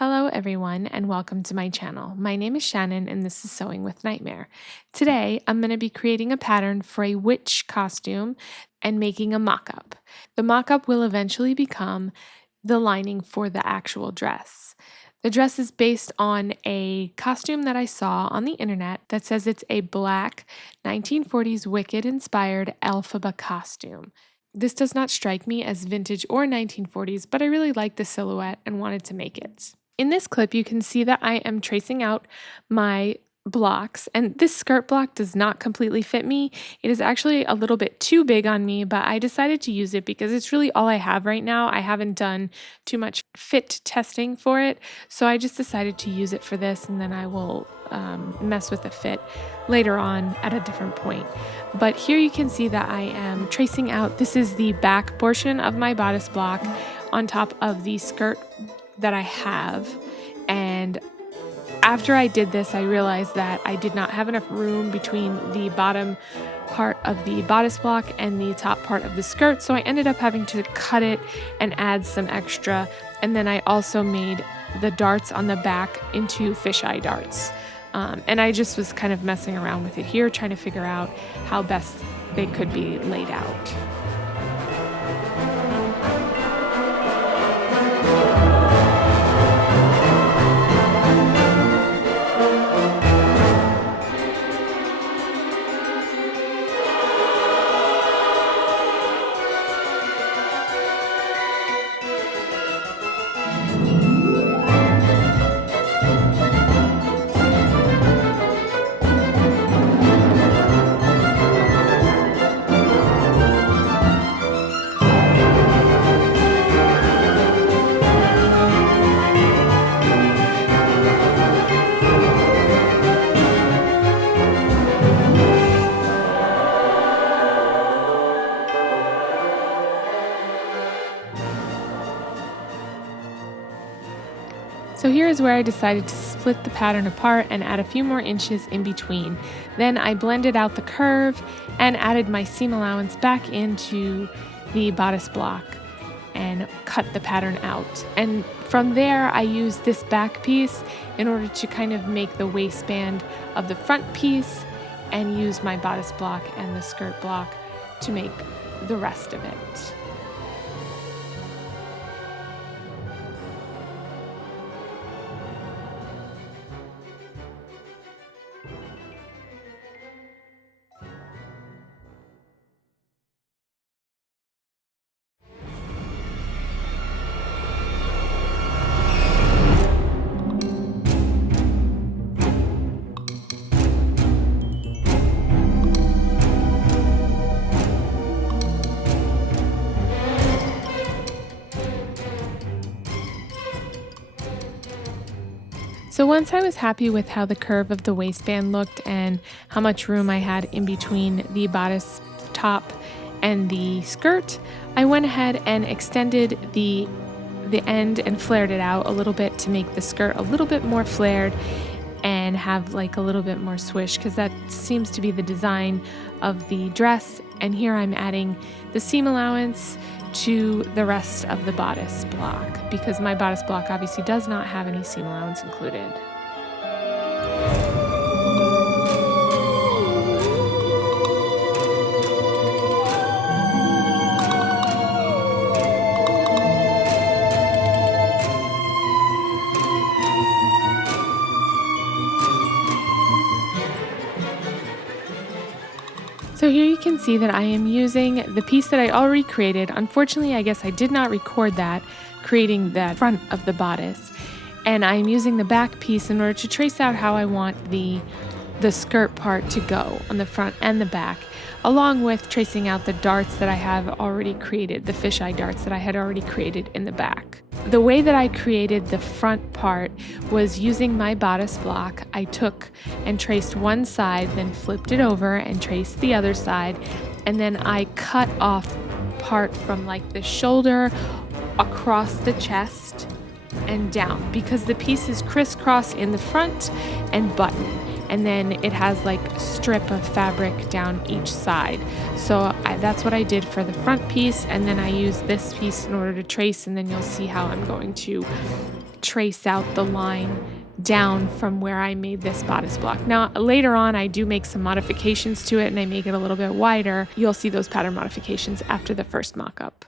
Hello, everyone, and welcome to my channel. My name is Shannon, and this is Sewing with Nightmare. Today, I'm going to be creating a pattern for a witch costume and making a mock-up. The mock-up will eventually become the lining for the actual dress. The dress is based on a costume that I saw on the internet that says it's a black 1940s Wicked-inspired Elphaba costume. This does not strike me as vintage or 1940s, but I really like the silhouette and wanted to make it. In this clip, you can see that I am tracing out my blocks, and this skirt block does not completely fit me. It is actually a little bit too big on me, but I decided to use it because it's really all I have right now. I haven't done too much fit testing for it, so I just decided to use it for this, and then I will mess with the fit later on at a different point. But here you can see that I am tracing out, this is the back portion of my bodice block on top of the skirt that I have, and after I did this, I realized that I did not have enough room between the bottom part of the bodice block and the top part of the skirt, so I ended up having to cut it and add some extra, and then I also made the darts on the back into fisheye darts. And I just was kind of messing around with it here, trying to figure out how best they could be laid out. So here is where I decided to split the pattern apart and add a few more inches in between. Then I blended out the curve and added my seam allowance back into the bodice block and cut the pattern out. And from there, I used this back piece in order to kind of make the waistband of the front piece and use my bodice block and the skirt block to make the rest of it. So once I was happy with how the curve of the waistband looked and how much room I had in between the bodice top and the skirt, I went ahead and extended the end and flared it out a little bit to make the skirt a little bit more flared and have like a little bit more swish, because that seems to be the design of the dress. And here I'm adding the seam allowance to the rest of the bodice block, because my bodice block obviously does not have any seam allowance included. So here you can see that I am using the piece that I already created. Unfortunately, I guess I did not record that, creating that front of the bodice. And I'm using the back piece in order to trace out how I want the skirt part to go on the front and the back, along with tracing out the darts that I have already created, the fisheye darts that I had already created in the back. The way that I created the front part was using my bodice block. I took and traced one side, then flipped it over and traced the other side, and then I cut off part from like the shoulder across the chest and down, because the piece is crisscross in the front and button, and then it has like a strip of fabric down each side. So that's what I did for the front piece, and then I used this piece in order to trace, and then you'll see how I'm going to trace out the line down from where I made this bodice block. Now, later on, I do make some modifications to it and I make it a little bit wider. You'll see those pattern modifications after the first mock-up.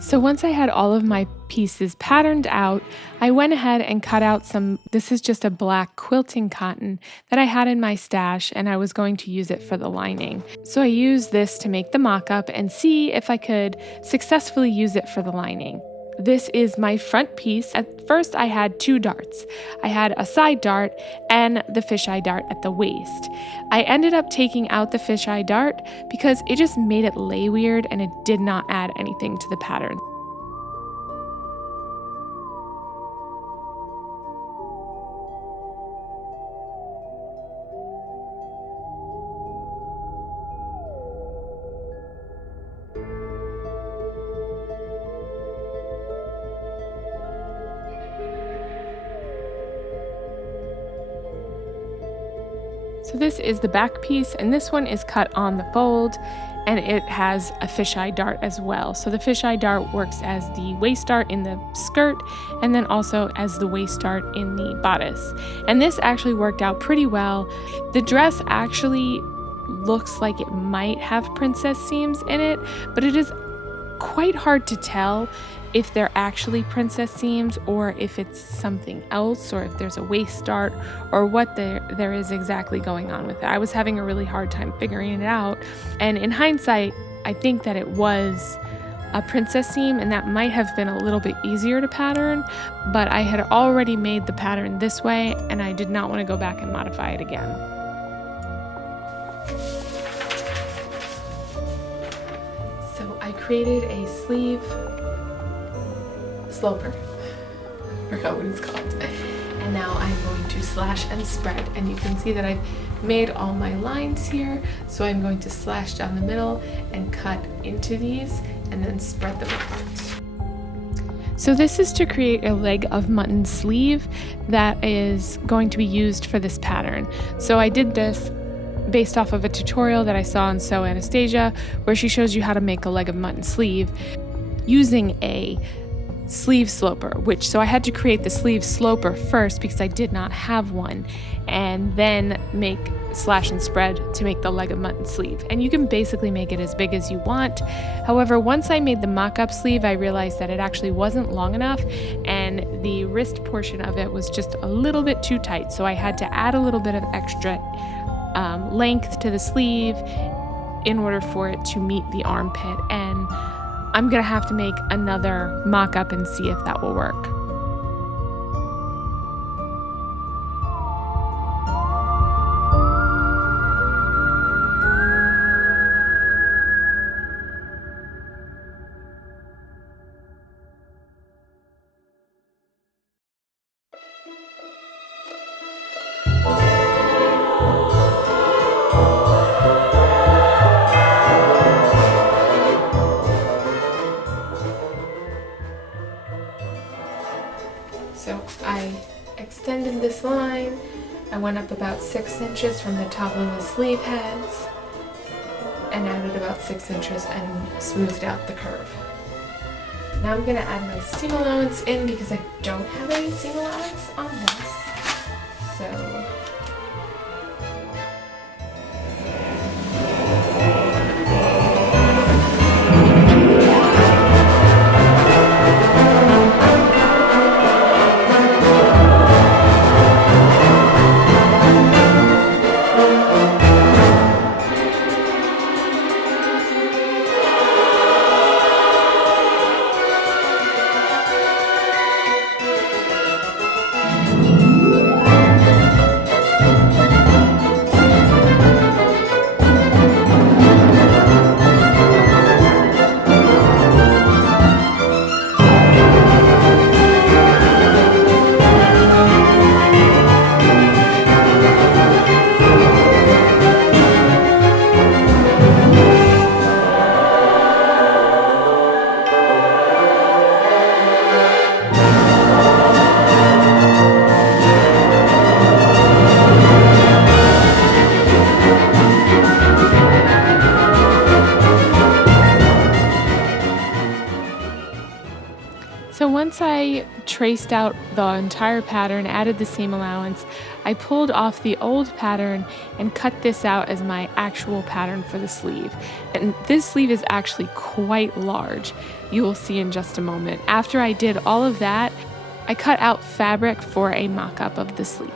So once I had all of my pieces patterned out, I went ahead and cut out this is just a black quilting cotton that I had in my stash and I was going to use it for the lining. So I used this to make the mock-up and see if I could successfully use it for the lining. This is my front piece. At first I had two darts. I had a side dart and the fisheye dart at the waist. I ended up taking out the fisheye dart because it just made it lay weird and it did not add anything to the pattern. So this is the back piece, and this one is cut on the fold, and it has a fisheye dart as well. So the fisheye dart works as the waist dart in the skirt, and then also as the waist dart in the bodice. And this actually worked out pretty well. The dress actually looks like it might have princess seams in it, but it is quite hard to tell if they're actually princess seams or if it's something else, or if there's a waist dart or what there is exactly going on with it. I was having a really hard time figuring it out, and in hindsight I think that it was a princess seam, and that might have been a little bit easier to pattern, but I had already made the pattern this way and I did not want to go back and modify it again. So I created a sleeve sloper, I forgot what it's called, and now I'm going to slash and spread, and you can see that I've made all my lines here, so I'm going to slash down the middle and cut into these and then spread them apart. So this is to create a leg of mutton sleeve that is going to be used for this pattern. So I did this based off of a tutorial that I saw on Sew Anastasia, where she shows you how to make a leg of mutton sleeve using a sleeve sloper, so I had to create the sleeve sloper first because I did not have one, and then make slash and spread to make the leg of mutton sleeve. And you can basically make it as big as you want. However, once I made the mock-up sleeve, I realized that it actually wasn't long enough and the wrist portion of it was just a little bit too tight, so I had to add a little bit of extra length to the sleeve in order for it to meet the armpit, and I'm gonna have to make another mock-up and see if that will work. I went up about 6 inches from the top of the sleeve heads and added about 6 inches and smoothed out the curve. Now I'm going to add my seam allowance in because I don't have any seam allowance on this. So once I traced out the entire pattern, added the seam allowance, I pulled off the old pattern and cut this out as my actual pattern for the sleeve. And this sleeve is actually quite large. You will see in just a moment. After I did all of that, I cut out fabric for a mock-up of the sleeve.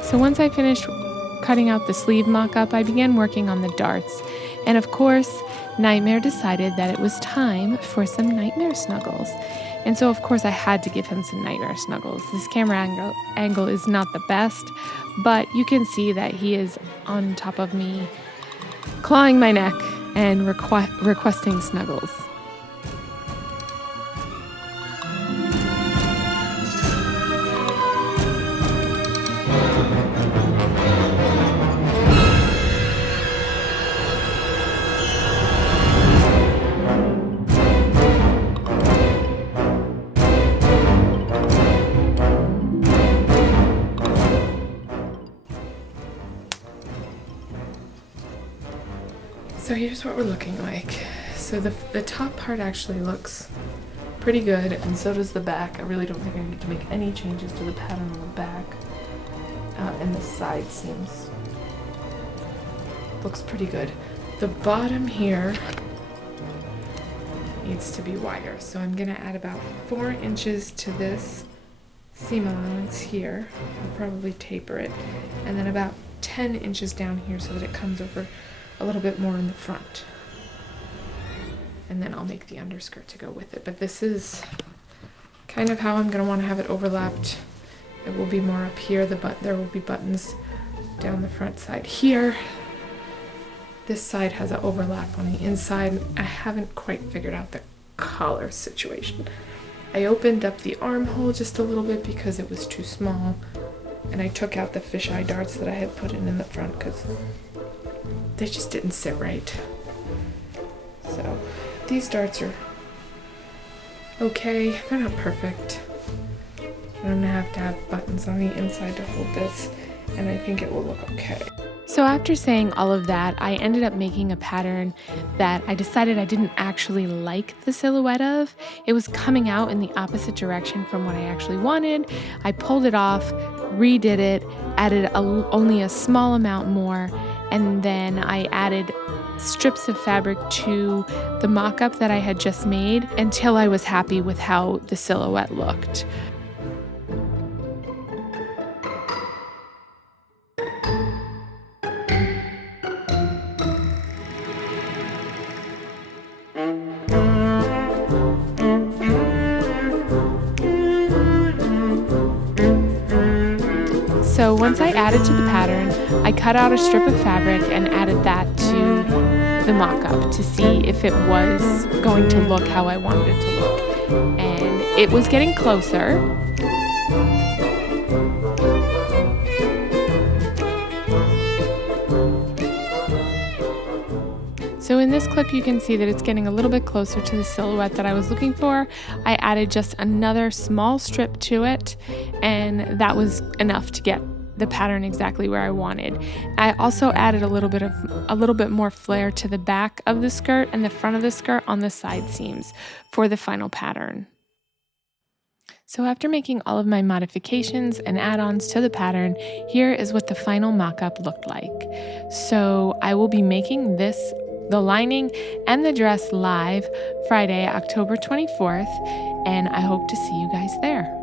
So once I finished cutting out the sleeve mock-up, I began working on the darts. And of course, Nightmare decided that it was time for some Nightmare snuggles. And so of course I had to give him some Nightmare snuggles. This camera angle is not the best, but you can see that he is on top of me, clawing my neck and requesting snuggles. So here's what we're looking like. So the top part actually looks pretty good, and so does the back. I really don't think I need to make any changes to the pattern on the back. And the side seams looks pretty good. The bottom here needs to be wider, so I'm gonna add about 4 inches to this seam allowance here. I'll probably taper it, and then about 10 inches down here so that it comes over a little bit more in the front. And then I'll make the underskirt to go with it. But this is kind of how I'm going to want to have it overlapped. It will be more up here. There will be buttons down the front side here. This side has an overlap on the inside. I haven't quite figured out the collar situation. I opened up the armhole just a little bit because it was too small. And I took out the fisheye darts that I had put in the front because they just didn't sit right. So these darts are okay. They're not perfect. I'm gonna have to have buttons on the inside to hold this, and I think it will look okay. So So after saying all of that, I ended up making a pattern that I decided I didn't actually like the silhouette of. It was coming out in the opposite direction from what I actually wanted. I pulled it off, redid it, added only a small amount more, and then I added strips of fabric to the mock-up that I had just made until I was happy with how the silhouette looked. So once I added to the pattern, I cut out a strip of fabric and added that to the mock-up to see if it was going to look how I wanted it to look. And it was getting closer. So in this clip, you can see that it's getting a little bit closer to the silhouette that I was looking for. I added just another small strip to it, and that was enough to get the pattern exactly where I wanted. I also added a little bit more flare to the back of the skirt and the front of the skirt on the side seams for the final pattern. So after making all of my modifications and add-ons to the pattern, here is what the final mock-up looked like. So I will be making the lining and the dress live Friday, October 24th, and I hope to see you guys there.